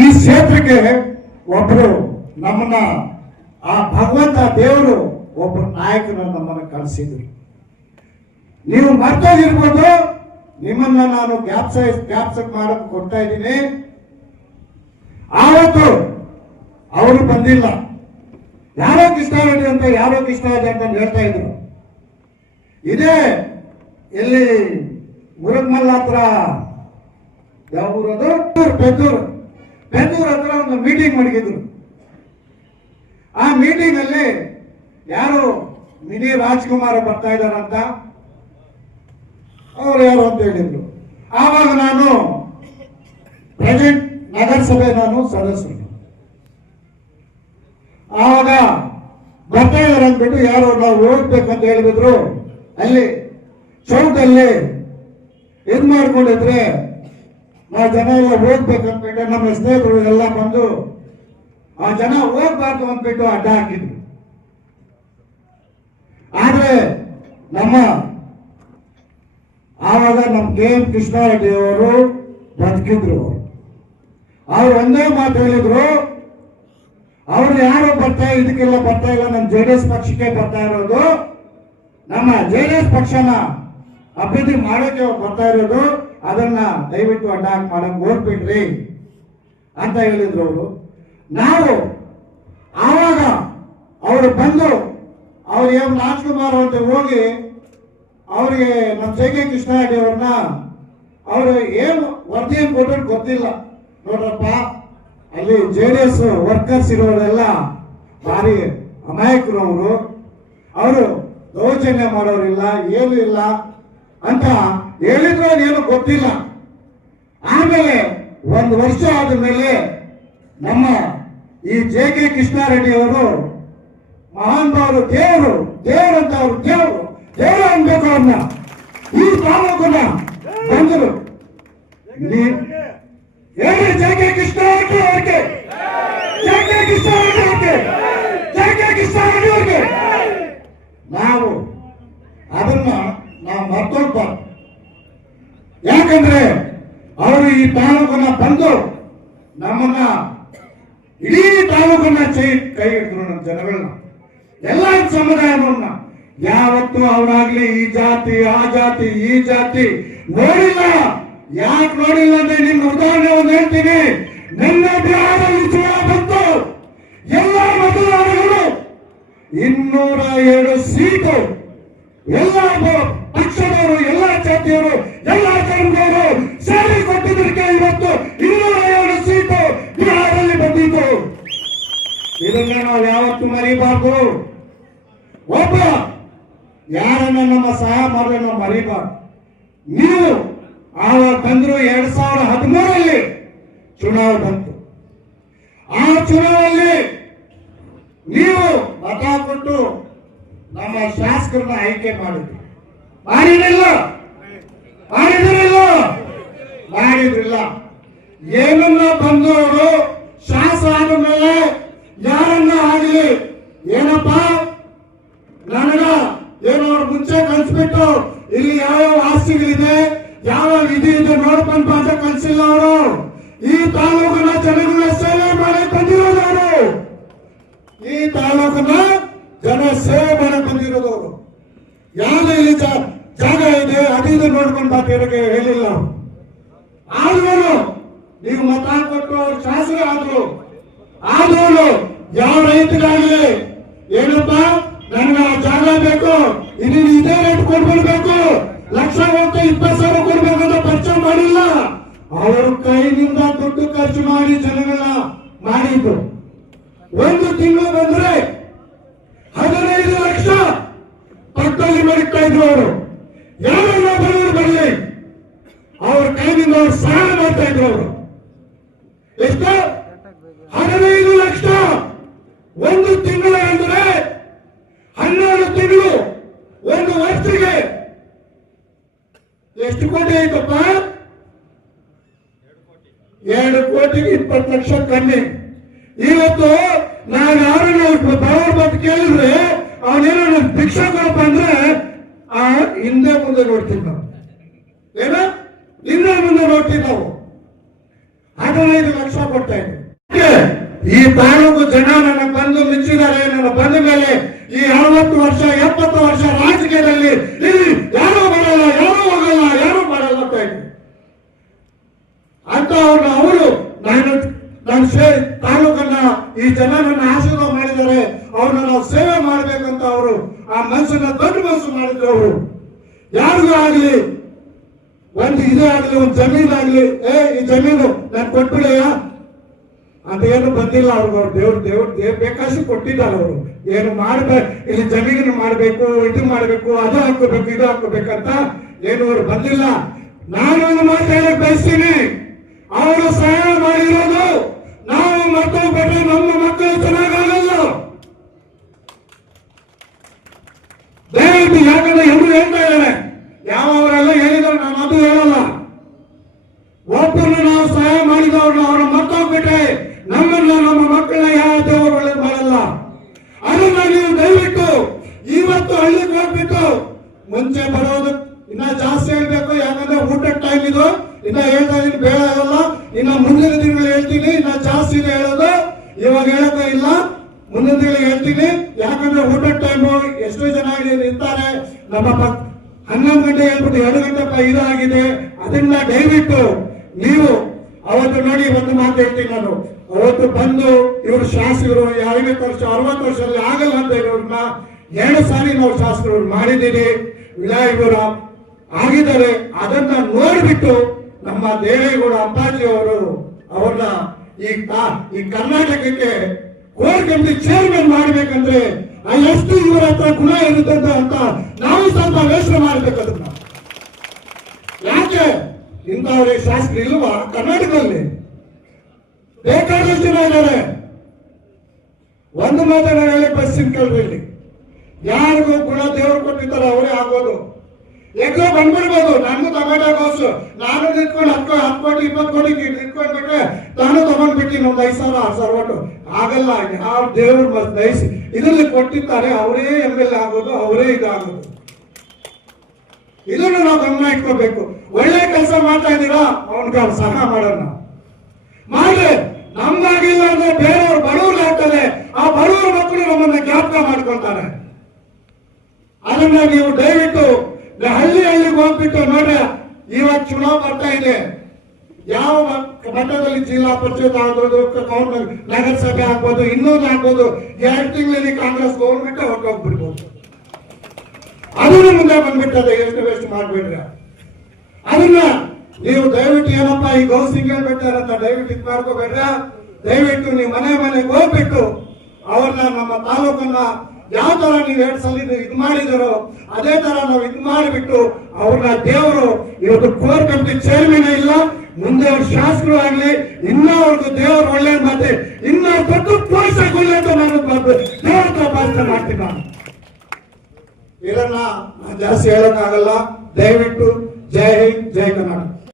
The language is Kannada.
ಈ ಕ್ಷೇತ್ರಕ್ಕೆ ಒಬ್ಬರು ನಮ್ಮನ್ನ, ಆ ಭಗವಂತ ದೇವರು ಒಬ್ಬರು ನಾಯಕನ ನಮ್ಮನ್ನ ಕಳಿಸಿದ್ರು. ನೀವು ಮರ್ತೋಗಿರ್ಬೋದು, ನಿಮ್ಮನ್ನ ನಾನು ಗ್ಯಾಪ್ಸ ಗ್ಯಾಪ್ಸಕ್ ಮಾಡಕ್ ಕೊಡ್ತಾ ಇದ್ದೀನಿ. ಆವತ್ತು ಅವರು ಬಂದಿಲ್ಲ. ಯಾರೋ ಕೃಷ್ಣಾರೆಡ್ಡಿ ಅಂತ ಯಾರೋ ಇದೆ ಅಂತ ಹೇಳ್ತಾ ಇದ್ರು. ಇದೇ ಇಲ್ಲಿ ಮುರುಗ್ಮಲ್ಲ ಹತ್ರ, ಯಾವ ಊರದು ಪೆದ್ದೂರು. ಪೆದ್ದೂರು ಹತ್ರ ಒಂದು ಮೀಟಿಂಗ್ ಮಾಡಿದ್ರು. ಆ ಮೀಟಿಂಗ್ ಅಲ್ಲಿ ಯಾರು ಮಿನಿ ರಾಜ್ಕುಮಾರ್ ಬರ್ತಾ ಇದಾರಂತ ಅವ್ರು ಯಾರು ಅಂತ ಹೇಳಿದ್ರು. ಆವಾಗ ನಾನು ಪ್ರೆಸೆಂಟ್ ನಗರಸಭೆ ನಾನು ಸದಸ್ಯರು. ಆವಾಗ ಬರ್ತಾ ಇದಾರೆ ಅಂದ್ಬಿಟ್ಟು ಯಾರು ನಾವು ಅಂತ ಹೇಳಿದ್ರು ಅಲ್ಲಿ ಚೌಕಲ್ಲಿ ಇದ್ ಮಾಡ್ಕೊಂಡಿದ್ರೆ ನಾವು ಜನ ಎಲ್ಲ ಹೋಗ್ಬೇಕಂದ್ಬಿಟ್ಟು ನಮ್ಮ ಸ್ನೇಹಿತರು ಎಲ್ಲ ಬಂದು ಆ ಜನ ಹೋಗ್ಬಾರ್ದು ಅಂದ್ಬಿಟ್ಟು ಅಡ್ಡ ಹಾಕಿದ್ರು. ಆದ್ರೆ ನಮ್ಮ ಆವಾಗ ನಮ್ಮ ಕೆ ಎಂ ಕೃಷ್ಣಾರೆಡ್ಡಿ ಅವರು ಬದುಕಿದ್ರು ಅವ್ರು. ಒಂದೇ ಮಾತು ಹೇಳಿದ್ರು, ಅವ್ರು ಯಾರು ಬರ್ತಾ ಇದಕ್ಕೆಲ್ಲ ಬರ್ತಾ ಇಲ್ಲ, ನಮ್ಮ ಜೆ ಡಿ ಎಸ್ ಪಕ್ಷಕ್ಕೆ ಬರ್ತಾ ಇರೋದು, ನಮ್ಮ ಜೆ ಡಿ ಎಸ್ ಪಕ್ಷನ ಅಭಿವೃದ್ಧಿ ಮಾಡೋಕೆ ಬರ್ತಾ ಇರೋದು ಅದನ್ನ ದಯವಿಟ್ಟು ಅಟ್ಯಾಕ್ ಮಾಡಕ್ ಓದ್ಬಿಡ್ರಿ ಅಂತ ಹೇಳಿದ್ರು ಅವರು. ನಾವು ಆವಾಗ ಅವರು ಬಂದು ಅವ್ರು ಏನು ರಾಜ್ಕುಮಾರ್ ಅಂತ ಹೋಗಿ ಅವರಿಗೆ ನಮ್ಮ ಕೆ ಕೃಷ್ಣಾರೆಡ್ಡಿ ಅವ್ರನ್ನ ಅವರು ಏನು ವರದಿಯನ್ನು ಕೊಟ್ಟರು ಗೊತ್ತಿಲ್ಲ. ನೋಡ್ರಪ್ಪ, ಅಲ್ಲಿ ಜೆ ಡಿ ಎಸ್ ವರ್ಕರ್ಸ್ ಇರೋರೆಲ್ಲ ಭಾರಿ ಅಮಾಯಕರು ಅವರು. ಅವರು ದೌರ್ಜನ್ಯ ಮಾಡೋರಿಲ್ಲ, ಏನು ಇಲ್ಲ ಅಂತ ಹೇಳಿದ್ರು ಏನು ಗೊತ್ತಿಲ್ಲ. ಆಮೇಲೆ ಒಂದು ವರ್ಷ ಆದ ಮೇಲೆ ನಮ್ಮ ಈ ಜೆ ಕೆ ಕೃಷ್ಣಾರೆಡ್ಡಿ ಅವರು ಮಹಾನ್ ಭಾವರು ದೇವರು ದೇವರಂತ ಅಂತ ಅವರು ದೇವರು ದೇವರು ಅನ್ಬೇಕು ಅವ್ರನ್ನ. ಈ ತಾಲೂಕನ್ನ ಬಂದರು. ಹೇಳಿ ಜೆ ಕೆ ಕೃಷ್ಣಾರೆಡ್ಡಿ ಅವ್ರಿಗೆ ಜೆ ಕೆ ಕೃಷ್ಣಾರೆಡ್ಡಿ ಅವ್ರಿಗೆ ಜೆ ಕೆ ಕೃಷ್ಣಾರೆಡ್ಡಿ ಅವ್ರಿಗೆ ನಾವು ಅದನ್ನ ನಾವು ಮರ್ತೋಗ್ಬಾರ್ದು ಯಾಕಂದ್ರೆ ಅವರು ಈ ತಾಲೂಕನ್ನ ಬಂದು ನಮ್ಮನ್ನ ಇಡೀ ತಾಲೂಕನ್ನ ಕೈ ಹಿಡಿದ್ರು ನಮ್ಮ ಜನಗಳನ್ನ. ಎಲ್ಲ ಸಮುದಾಯವನ್ನ ಯಾವತ್ತು ಅವರಾಗ್ಲಿ ಈ ಜಾತಿ, ಆ ಜಾತಿ, ಈ ಜಾತಿ ನೋಡಿಲ್ಲ. ಯಾಕೆ ನೋಡಿಲ್ಲ ಅಂದ್ರೆ ನಿನ್ನ ಉದಾಹರಣೆ ಒಂದು ಹೇಳ್ತೀನಿ. ನಿನ್ನ ಬಿಹಾರ ಬಂತು. ಎಲ್ಲ ಮತದಾರಗಳು ಇನ್ನೂರ ಏಳು ಸೀಟು. ಎಲ್ಲ ಪಕ್ಷದವರು ಎಲ್ಲ ಜಾತಿಯವರು, ಎಲ್ಲ ಧರ್ಮದವರು ಸೇರಿ ಕೊಟ್ಟಿದ್ದಕ್ಕೆ ಇವತ್ತು ಇನ್ನೂರ ಏಳು ಸೀಟು ಬಿಹಾರಲ್ಲಿ ಬಂದಿತ್ತು ಇದನ್ನ ನಾವು ಯಾವತ್ತು ಮರಿಬಾರ್ದು? ಒಬ್ಬ ಯಾರನ್ನ ನಮ್ಮ ಸಹಾಯ ಮಾಡಿದ್ರೆ ನಾವು ಮರಿಬಾರ್ದು. ನೀವು ಆವಾಗ ಬಂದ್ರು ಎರಡ್ ಸಾವಿರದ ಹದಿಮೂರಲ್ಲಿ ಚುನಾವಣೆ ಬಂತು. ಆ ಚುನಾವಣೆಯಲ್ಲಿ ನೀವು ಮತ ಕೊಟ್ಟು ನಮ್ಮ ಶಾಸಕರನ್ನ ಆಯ್ಕೆ ಮಾಡಿದ್ರಿ. ಮಾಡಿದ್ರಿಲ್ಲ. ಮಾಡಿದ್ರಿಲ್ಲ. ಮಾಡಿದ್ರಿಲ್ಲ. ಏನನ್ನ ಬಂದವರು ಶಾಸ ಆದ ಮೇಲೆ ಯಾರನ್ನ ಆಗಲಿ ಏನಪ್ಪ? ನನಗ ಏನೋ ಮುಂಚೆ ಕಲ್ಸ್ಬಿಟ್ಟು ಇಲ್ಲಿ ಯಾವ ಆಸ್ತಿಗಳಿದೆ, ಯಾವ ವಿಧಿ ಇದೆ ನೋಡ್ಕೊಂಡ್ ಅಂತ ಕಲ್ಸಿಲ್ಲ ಅವರು. ಈ ತಾಲೂಕಿನ ಜನಗಳ ಸೇವೆ ಮಾಡಿ ಬಂದಿರೋದು ಅವರು. ಈ ತಾಲೂಕನ್ನ ಜನ ಸೇವೆ ಮಾಡಿ ಬಂದಿರೋದು ಅವರು. ಯಾವ್ದು ಇಲ್ಲಿ ಜಾಗ ಇದೆ ಅದಿದು ನೋಡ್ಕೊಂಡು ಬಾ ಬೇರೆಗೆ ಹೇಳಿಲ್ಲ ಅವ್ರು. ಆದ್ರೂ ನೀವು ಮತ ಕೊಟ್ಟು ಅವ್ರ ಶಾಸಕ ಆದ್ರು. ಆದ್ರೂ ಯಾವ ರೈತರಾಗ್ಲಿ, ಏನಪ್ಪ, ನನಗೆ ಆ ಜಾಗ ಬೇಕು ಇದು ಇದೇ ರೇಟ್ ಕೊಡ್ಬಿಡ್ಬೇಕು ಲಕ್ಷ ಹೋಗ್ತಾ ಇಪ್ಪತ್ತು ಸಾವಿರ ಕೊಡ್ಬೇಕಂತ ಪರಿಚಯ ಮಾಡಿಲ್ಲ. ಅವರ ಕೈನಿಂದ ದುಡ್ಡು ಖರ್ಚು ಮಾಡಿ ಜನಗಳ ಮಾಡಿದ್ದು. ಒಂದು ತಿಂಗಳು ಬಂದ್ರೆ ಹದಿನೈದು ಲಕ್ಷ ಪಕ್ಕದಲ್ಲಿ ಮರಿತಾ ಇದ್ರು ಅವರು. ಯಾರೆಲ್ಲ ಬರೋರು ಬರಲಿ ಅವ್ರ ಕೈನಿಂದ ಅವ್ರು ಸಹಾಯ ಮಾಡ್ತಾ ಇದ್ರು ಅವರು. ಎಷ್ಟು? ಹದಿನೈದು ಲಕ್ಷ. ಒಂದು ತಿಂಗಳು ಅಂದ್ರೆ ಹನ್ನೆರಡು ತಿಂಗಳು. ಒಂದು ವರ್ಷಕ್ಕೆ. ಎಷ್ಟು ಕೋಟಿ ಆಯ್ತಪ್ಪ? ಎರಡು ಕೋಟಿಗೆ ಇಪ್ಪತ್ತು ಲಕ್ಷ ಕಮ್ಮಿ. ಇವತ್ತು ನಾನು ಯಾರನ್ನ ಬರೋರ್ ಬಗ್ಗೆ ಕೇಳಿದ್ರೆ ಅವನೇನೋ ನನ್ ಭಿಕ್ಷಾ ಕೊಡಪ್ಪ ಅಂದ್ರೆ ಆ ಹಿಂದೆ ಮುಂದೆ ನೋಡ್ತೀವಿ ನಾವು. ಏನ? ಹಿಂದೆ ಮುಂದೆ ನೋಡ್ತೀವಿ ನಾವು. ಹದಿನೈದು ಲಕ್ಷ ಕೊಡ್ತಾ ಈ ತಾಲೂಕು ಜನ ನನ್ನ ಬಂದು ಮಿಚ್ಚಿದ್ದಾರೆ, ನನ್ನ ಬಂದ ಮೇಲೆ ಈ ಅರವತ್ತು ವರ್ಷ, ಎಪ್ಪತ್ತು ವರ್ಷ ರಾಜಕೀಯದಲ್ಲಿ ಯಾರು ಬರಲ್ಲ, ಯಾರು ಹೋಗಲ್ಲ, ಯಾರು ಮಾಡಲ್ಲ ಅಂತ ಅಂತ ಅವ್ರನ್ನ ಅವರು ನಾನು ನಾನು ತಾಲೂಕನ್ನ ಈ ಜನ ನನ್ನ ಆಶೀರ್ವಾದ ಮಾಡಿದ್ದಾರೆ. ಅವ್ರನ್ನ ನಾವು ಸೇವೆ ಮಾಡ್ಬೇಕಂತ ಅವರು ಆ ಮನಸ್ಸನ್ನ ದೊಡ್ಡ ಮನಸ್ಸು ಮಾಡಿದ್ರು ಅವರು ಯಾರಿಗೂ ಆಗ್ಲಿ, ಒಂದು ಇದೇ ಆಗ್ಲಿ, ಒಂದು ಜಮೀನ್ ಆಗ್ಲಿ, ಏ, ಈ ಜಮೀನು ನಾನು ಕೊಟ್ಬಿಡಯ್ಯ. ಅಂತ ಏನು ಬಂದಿಲ್ಲ ಅವ್ರಿಗೆ ಅವ್ರು ದೇವ್ರು, ದೇವ್ರ ದೇವ್ ಬೇಕಾಸಿ ಕೊಟ್ಟಿದ್ದಾರೆ ಅವರು. ಏನು ಮಾಡ್ಬೇಕು ಇಲ್ಲಿ ಜಮೀನು ಮಾಡಬೇಕು, ಇದು ಮಾಡಬೇಕು, ಅದು ಹಾಕೋಬೇಕು ಇದು ಹಾಕೋಬೇಕಂತ ಏನು ಅವ್ರು ಬಂದಿಲ್ಲ. ನಾನು ಮಾತು ಹೇಳಕ್ ಬಯಸ್ತೀನಿ. ಅವರು ಸಹಾಯ ಮಾಡಿರೋದು, ನಾವು ಬಿಟ್ಟರೆ ನಮ್ಮ ಮಕ್ಕಳು ಚೆನ್ನಾಗಾಗಲ್ಲ ದಯವಿಟ್ಟು ಎಲ್ಲರೂ ಹೇಳ್ತಾ ಇದ್ದಾರೆ ಯಾವವರೆಲ್ಲ ಹೇಳಿದ್ರು ನಾನು ಅದು ಹೇಳಲ್ಲ. ಒಬ್ಬರನ್ನು ನಾವು ಸಹಾಯ ಮಾಡಿದವ್ರನ್ನ ಅವರ ಮಕ್ಕಳು ನಮ್ಮನ್ನ ನಮ್ಮ ಮಕ್ಕಳನ್ನ ಯಾವ ದೇವರು ಮಾಡಲ್ಲ. ಅದನ್ನ ನೀವು ದಯವಿಟ್ಟು ಇವತ್ತು ಹಳ್ಳಿಗೆ ಹೋಗ್ಬಿಟ್ಟು ಮುಂಚೆ ಬರೋದು ಇನ್ನ ಜಾಸ್ತಿ ಹೇಳ್ಬೇಕು, ಯಾಕಂದ್ರೆ ಊಟ ಟೈಮ್ ಇದು. ಇನ್ನ ಹೇಳ್ತಾ ಇದೀನಿ ಬೇಡ ಆಗಲ್ಲ ಇನ್ನ ಮುಂದಿನ ತಿಂಗಳು ಹೇಳ್ತೀನಿ, ಇನ್ನ ಜಾಸ್ತಿ ಇದೆ ಹೇಳೋದು. ಇವಾಗ ಹೇಳೋಕೆ ಇಲ್ಲ. ಮುಂದಿನ ದಿನಗಳು ಹೇಳ್ತೀನಿ. ಯಾಕಂದ್ರೆ ಊಟ ಟೈಮು ಎಷ್ಟು ಜನ ಇರ್ತಾರೆ ನಮ್ಮ ಹನ್ನೊಂದು ಗಂಟೆ ಹೇಳ್ಬಿಟ್ಟು ಎರಡು ಗಂಟೆ ಇದಾಗಿದೆ. ಅದನ್ನ ದಯವಿಟ್ಟು ನೀವು ಅವತ್ತು ನೋಡಿ ಒಂದು ಮಾತು ಹೇಳ್ತೀನಿ ನಾನು. ಅವತ್ತು ಬಂದು ಇವರು ಶಾಸಕರು ಐವತ್ತು ವರ್ಷ, ಅರವತ್ತು ವರ್ಷದಲ್ಲಿ ಆಗಲ್ಲ ಅಂತ ಇರೋರನ್ನ ಎರಡು ಸಾರಿ ನಾವು ಶಾಸಕರು ಮಾಡಿದ್ದೀರಿ. ಇವರ ಆಗಿದ್ದಾರೆ. ಅದನ್ನ ನೋಡ್ಬಿಟ್ಟು ನಮ್ಮ ದೇವೇಗೌಡ ಅಪ್ಪಾಜಿ ಅವರು ಅವ್ರನ್ನ ಈ ಕರ್ನಾಟಕಕ್ಕೆ ಕೋರ್ ಕಮಿಟಿ ಚೇರ್ಮನ್ ಮಾಡ್ಬೇಕಂದ್ರೆ ಎಷ್ಟು ಇವರ ಹತ್ರ ಗುಣ ಇರುತ್ತೆ ಅಂತ ನಾವು ಸ್ವಲ್ಪ ಯೋಚನೆ ಮಾಡ್ಬೇಕು ಅದನ್ನ ಯಾಕೆ? ಇಂಥವ್ರೆ ಶಾಸಕರು ಇಲ್ವಾ? ಕರ್ನಾಟಕದಲ್ಲಿ ಬೇಕಾದಷ್ಟು ಜನ ಇದ್ದಾರೆ. ಒಂದು ಮಾತನ್ನ ಹೇಳಿ ಬಸ್ಸಿನ ಕೇಳ್ರಿ ಇಲ್ಲಿ. ಯಾರಿಗೂ ಗುಣ ದೇವರು ಕೊಟ್ಟಿದ್ದಾರೆ ಅವರೇ ಆಗೋದು ಎಗ್ರೋ ಬಂದ್ಬಿಡ್ಬೋದು. ನಾನು ಕೋಸು ನಾನು ನಿಂತ್ಕೊಂಡು ಹತ್ತು ಹತ್ತು ಕೋಟಿ, ಇಪ್ಪತ್ತು ಕೋಟಿ ನಿಂತ್ಕೊಂಡ್ಬಿಟ್ರೆ ನಾನು ತಗೊಂಡ್ಬಿಟ್ಟಿನಿ ಒಂದು ಐದು ಸಾವಿರ, ಆರು ಸಾವಿರ ಒಟ್ಟು. ಆಗಲ್ಲ ಯಾವ ದೇವ್ರ ಮತ್ ದಯಿಸಿ. ಇದರಲ್ಲಿ ಕೊಟ್ಟಿದ್ದಾರೆ ಅವರೇ ಎಂ ಎಲ್ ಆಗೋದು, ಅವರೇ ಇದಾಗೋದು. ಇದನ್ನು ನಾವು ಗಮನ ಇಟ್ಕೋಬೇಕು. ಒಳ್ಳೆ ಕೆಲಸ ಮಾಡ್ತಾ ಇದ್ದೀರಾ? ಅವನ್ಗೆ ಅವ್ರು ಸಹ ಮಾಡೋಣ. ಮಾಡ್ರೆ, ನಮ್ದಾಗಿಲ್ಲ ಅಂದ್ರೆ ಬೇರೆಯವ್ರು ಬಡವ್ರು ಆಗ್ತಾರೆ. ಆ ಬಡವ್ರ ಮಕ್ಕಳು ನಮ್ಮನ್ನ ಜ್ಞಾಪಕ ಮಾಡ್ಕೊಳ್ತಾರೆ. ಅದನ್ನ ನೀವು ದಯವಿಟ್ಟು ಹೋಗ್ಬಿಟ್ಟು ನೋಡ್ರಿ ಇವಾಗ ಚುನಾವ್ ಬರ್ತಾ ಇದೆ. ಯಾವ ಮಟ್ಟದಲ್ಲಿ ಜಿಲ್ಲಾ ಪರಿಷತ್ ಆಗ್ಬೋದು ನಗರಸಭೆ ಆಗ್ಬೋದು, ಇನ್ನೊಂದು ಆಗ್ಬೋದು, ಎರಡು ತಿಂಗಳಲ್ಲಿ ಕಾಂಗ್ರೆಸ್ ಗೌರ್ಮೆಂಟ್ ಹೊರಟೋಗ್ಬಿಡ್ಬೋದು. ಅದನ್ನ ಮುಂದೆ ಬಂದ್ಬಿಟ್ಟದೆ ಎಷ್ಟು ವೇಸ್ಟ್ ಮಾಡ್ಬಿಡ್ರಿ. ಅದನ್ನ ನೀವು ದಯವಿಟ್ಟು ಏನಪ್ಪ ಈ ಗೌ ಸಿಂಗಲ್ ಬಿಟ್ಟಾರಂತ ದಯವಿಟ್ಟು ಇದು ಮಾಡ್ಕೋಬೇಡ್ರ. ದಯವಿಟ್ಟು ನೀವು ಮನೆ ಮನೆಗೆ ಹೋಗ್ಬಿಟ್ಟು ಅವ್ರನ್ನ ನಮ್ಮ ತಾಲೂಕನ್ನ ಯಾವ ತರ ನೀವು ಎರಡ್ ಸಲ ಇದು ಮಾಡಿದರೋ, ಅದೇ ತರ ನಾವು ಇದು ಮಾಡಿಬಿಟ್ಟು ಅವ್ರನ್ನ ದೇವರು ಇವತ್ತು ಕೋರ್ ಕಮಿಟಿ ಚೇರ್ಮನ್ ಇಲ್ಲ, ಮುಂದೆ ಅವ್ರ ಶಾಸಕರು ಆಗ್ಲಿ, ಇನ್ನೂ ಅವ್ರಿಗೂ ದೇವರು ಒಳ್ಳೆ ಮತ್ತೆ ಇನ್ನೂ ದೊಡ್ಡ ಪೋಷಕರು ಅಂತ ನಾನು ದೇವ್ರ ಪ್ರಾರ್ಥನೆ ಮಾಡ್ತೀನಿ ನಾನು. ಇದನ್ನ ನಾನು ಜಾಸ್ತಿ ಹೇಳಕ್ಕಾಗಲ್ಲ. ದಯವಿಟ್ಟು ಜೈ ಹಿಂದ್, ಜೈ ಕರ್ನಾಟಕ.